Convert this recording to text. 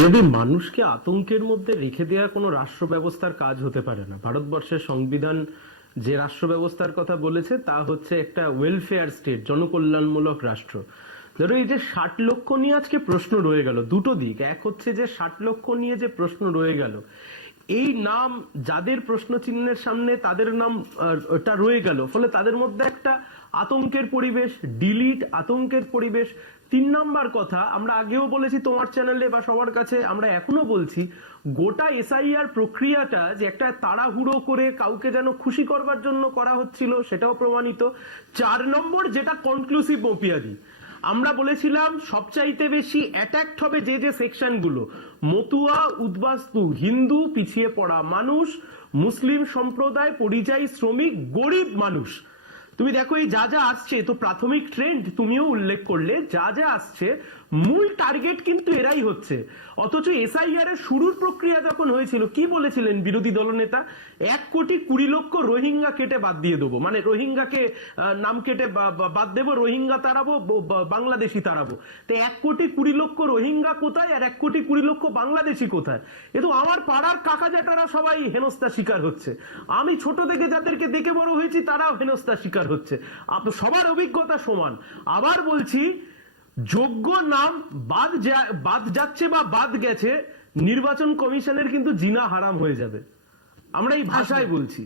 যদি মানুষকে আতঙ্কের মধ্যে রেখে দেওয়া কোনো রাষ্ট্র ব্যবস্থার কাজ হতে পারে না। ভারতবর্ষের সংবিধান যে রাষ্ট্র ব্যবস্থার কথা বলেছে তা হচ্ছে একটা ওয়েলফেয়ার স্টেট, জনকল্যাণমূলক রাষ্ট্র। ধরো এই যে 60 লক্ষ নিয়ে আজকে প্রশ্ন রয়ে গেল, দুটো দিক। এক হচ্ছে যে 60 লক্ষ নিয়ে যে প্রশ্ন রয়ে গেল, এই নাম যাদের প্রশ্ন চিহ্নের সামনে তাদের নাম ওটা রয়ে গেল, ফলে তাদের মধ্যে একটা আতঙ্কের পরিবেশ, ডিলিট আতঙ্কের পরিবেশ। 3 নাম্বার কথা, আমরা আগেও বলেছি তোমার চ্যানেলে বা সবার কাছে, আমরা এখনো বলছি, গোটা এসআইআর প্রক্রিয়াটা যে একটা তাড়াহুড়ো করে কাউকে যেন খুশি করবার জন্য করা হচ্ছিল সেটাও প্রমাণিত। 4 নম্বর যেটা কনক্লুসিভ মপিয়াদি, আমরা বলেছিলাম সবচাইতে বেশি অ্যাটাক্ট হবে যে যে সেকশনগুলো, মতুয়া, উদ্বাস্তু, হিন্দু, পিছিয়ে পড়া মানুষ, মুসলিম সম্প্রদায়, পরিযায়ী শ্রমিক, গরিব মানুষ। তুমি দেখো এই যা যা আসছে, তো প্রাথমিক ট্রেন্ড তুমিও উল্লেখ করলে, যা যা আসছে মূল টার্গেট কিন্তু এরাই হচ্ছে। অথচ এসআইআর এর শুরুর প্রক্রিয়া যখন হয়েছিল কি বলেছিলেন বিরোধী দলনেতা? 1,20,00,000 রোহিঙ্গা কেটে বাদ দিয়ে দেবো, মানে রোহিঙ্গাকে নাম কেটে বাদ দেবো, রোহিঙ্গা তাড়াবো, বাংলাদেশি তাড়াবো। তো 1,20,00,000 রোহিঙ্গা কোথায় আর 1,20,00,000 বাংলাদেশি কোথায়? এ তো আমার পাড়ার কাকা জ্যাঠারা সবাই হেনস্থার শিকার হচ্ছে, আমি ছোট থেকে যাদেরকে দেখে বড় হয়েছি তারাও হেনস্থার শিকার হচ্ছে। সবার অভিজ্ঞতা সমান। আবার বলছি, যোগ্য নাম বাদ যাচ্ছে বা বাদ গেছে, নির্বাচন কমিশনের কিন্তু জিনা হারাম হয়ে যাবে। আমরা এই ভাষায় বলছি।